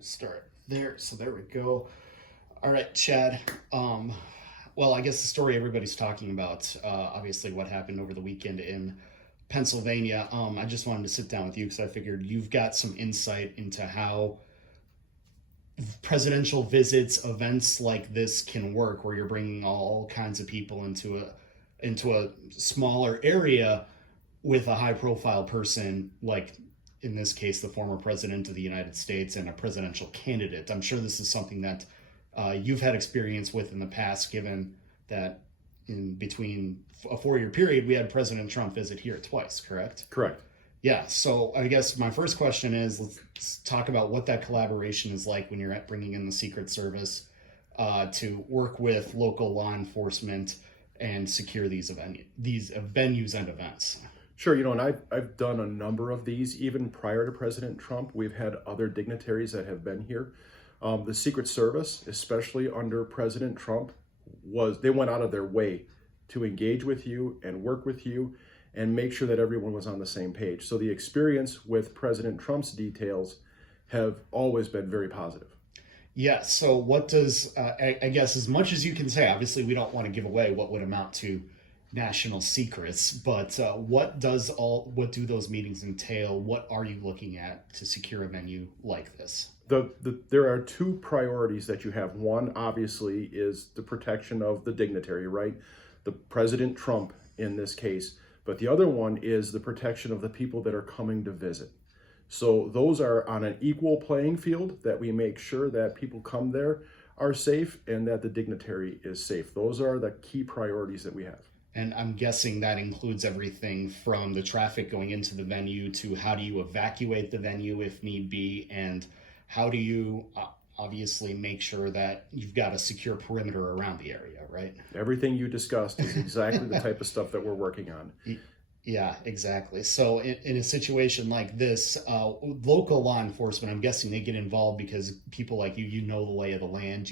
Start there. So there we go. All right, Chad. Well, I guess the story everybody's talking about, obviously what happened over the weekend in Pennsylvania. I just wanted to sit down with you because I figured you've got some insight into how presidential visits, events like this can work, where you're bringing all kinds of people into a smaller area with a high profile person, like in this case, the former president of the United States and a presidential candidate. I'm sure this is something that you've had experience with in the past, given that in between a 4-year period, we had President Trump visit here twice, correct? Correct. Yeah. So I guess my first question is, let's talk about what that collaboration is like when you're bringing in the Secret Service to work with local law enforcement and secure these venues and events. Sure, and I've done a number of these. Even prior to President Trump, we've had other dignitaries that have been here. The Secret Service, especially under President Trump, they went out of their way to engage with you and work with you and make sure that everyone was on the same page. So the experience with President Trump's details have always been very positive. Yeah, so what does, I guess as much as you can say, obviously we don't want to give away what would amount to national secrets, but what do those meetings entail? What are you looking at to secure a venue like this? There are two priorities that you have. One, obviously, is the protection of the dignitary, right? The President Trump in this case. But the other one is the protection of the people that are coming to visit. So those are on an equal playing field, that we make sure that people come there are safe and that the dignitary is safe. Those are the key priorities that we have. And I'm guessing that includes everything from the traffic going into the venue to how do you evacuate the venue if need be, and how do you obviously make sure that you've got a secure perimeter around the area, right? Everything you discussed is exactly the type of stuff that we're working on. Yeah, exactly. So in a situation like this, local law enforcement, I'm guessing they get involved because people like you know the lay of the land,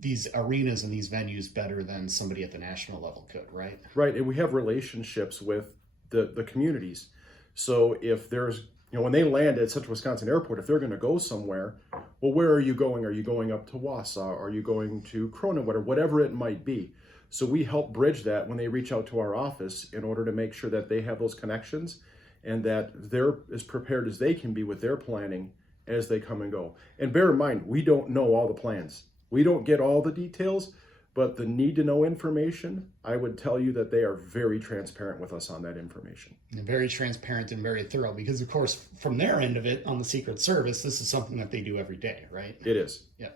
these arenas and these venues better than somebody at the national level could, right? Right, and we have relationships with the communities. So if there's, when they land at Central Wisconsin Airport, if they're going to go somewhere, well, where are you going? Are you going up to Wausau? Are you going to Croninwood, or whatever it might be? So we help bridge that when they reach out to our office in order to make sure that they have those connections and that they're as prepared as they can be with their planning as they come and go. And bear in mind, we don't know all the plans. We don't get all the details, but the need to know information, I would tell you that they are very transparent with us on that information. And very transparent and very thorough, because of course, from their end of it on the Secret Service, this is something that they do every day, right? It is. Yeah.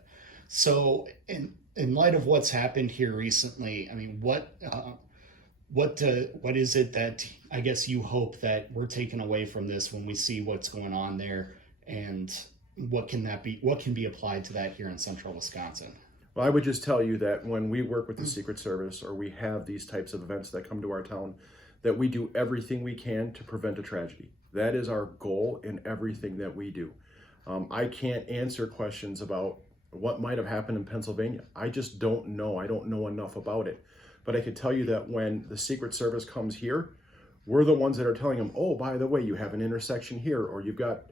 So in light of what's happened here recently, I mean, what is it that I guess you hope that we're taking away from this when we see what's going on there, and what can be applied to that here in Central Wisconsin? Well, I would just tell you that when we work with the Secret Service, or we have these types of events that come to our town, that we do everything we can to prevent a tragedy. That is our goal in everything that we do. I can't answer questions about what might have happened in Pennsylvania. I just don't know. I don't know enough about it. But I can tell you that when the Secret Service comes here, we're the ones that are telling them, oh, by the way, you have an intersection here, or you've got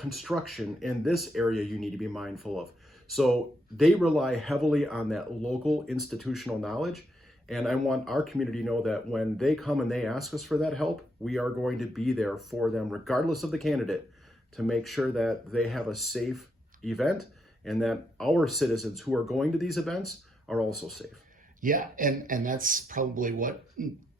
construction in this area you need to be mindful of. So they rely heavily on that local institutional knowledge. And I want our community to know that when they come and they ask us for that help, we are going to be there for them, regardless of the candidate, to make sure that they have a safe event and that our citizens who are going to these events are also safe. Yeah, and that's probably what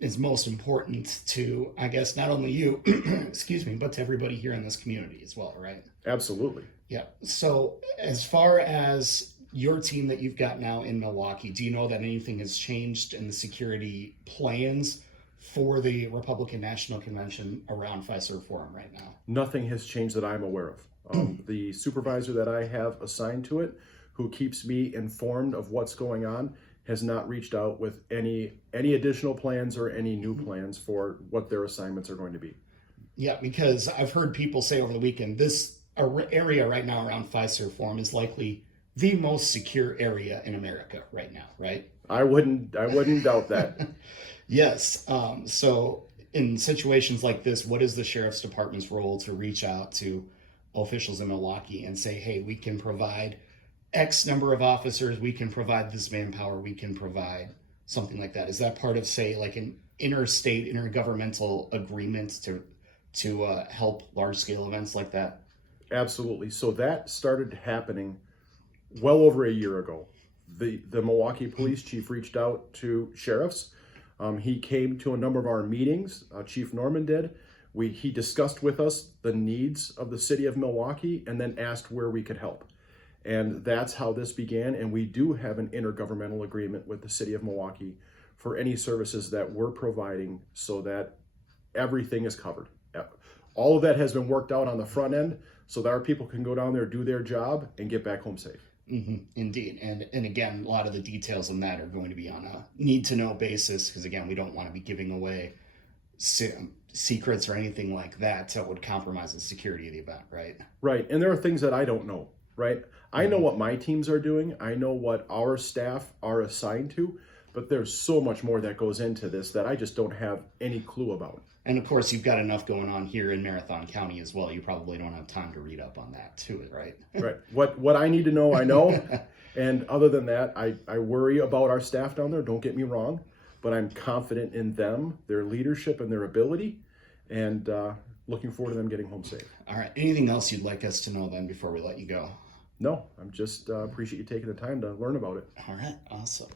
is most important to, I guess, not only you, excuse me, but to everybody here in this community as well, right? Absolutely. Yeah. So as far as your team that you've got now in Milwaukee, do you know that anything has changed in the security plans for the Republican National Convention around Fiserv Forum right now? Nothing has changed that I'm aware of. The supervisor that I have assigned to it, who keeps me informed of what's going on, has not reached out with any additional plans or any new plans for what their assignments are going to be. Yeah, because I've heard people say over the weekend, this area right now around Fiserv Forum is likely the most secure area in America right now, right? I wouldn't doubt that. Yes. So in situations like this, what is the sheriff's department's role to reach out to officials in Milwaukee and say, hey, we can provide X number of officers, we can provide this manpower, we can provide something like that? Is that part of, say, like an interstate, intergovernmental agreement to help large-scale events like that? Absolutely. So that started happening well over a year ago. The Milwaukee police chief reached out to sheriffs. He came to a number of our meetings. Chief Norman did. He discussed with us the needs of the city of Milwaukee and then asked where we could help. And that's how this began. And we do have an intergovernmental agreement with the city of Milwaukee for any services that we're providing so that everything is covered. All of that has been worked out on the front end so that our people can go down there, do their job, and get back home safe. Mm-hmm. Indeed. And again, a lot of the details on that are going to be on a need-to-know basis because, again, we don't want to be giving away secrets or anything like that would compromise the security of the event, right? Right. And there are things that I don't know, right? I know what my teams are doing. I know what our staff are assigned to, but there's so much more that goes into this that I just don't have any clue about. And of course, you've got enough going on here in Marathon County as well. You probably don't have time to read up on that too, right? Right. What I need to know, I know. And other than that, I worry about our staff down there. Don't get me wrong, but I'm confident in them, their leadership, and their ability, and looking forward to them getting home safe. All right. Anything else you'd like us to know then before we let you go? No, I'm just appreciate you taking the time to learn about it. All right. Awesome.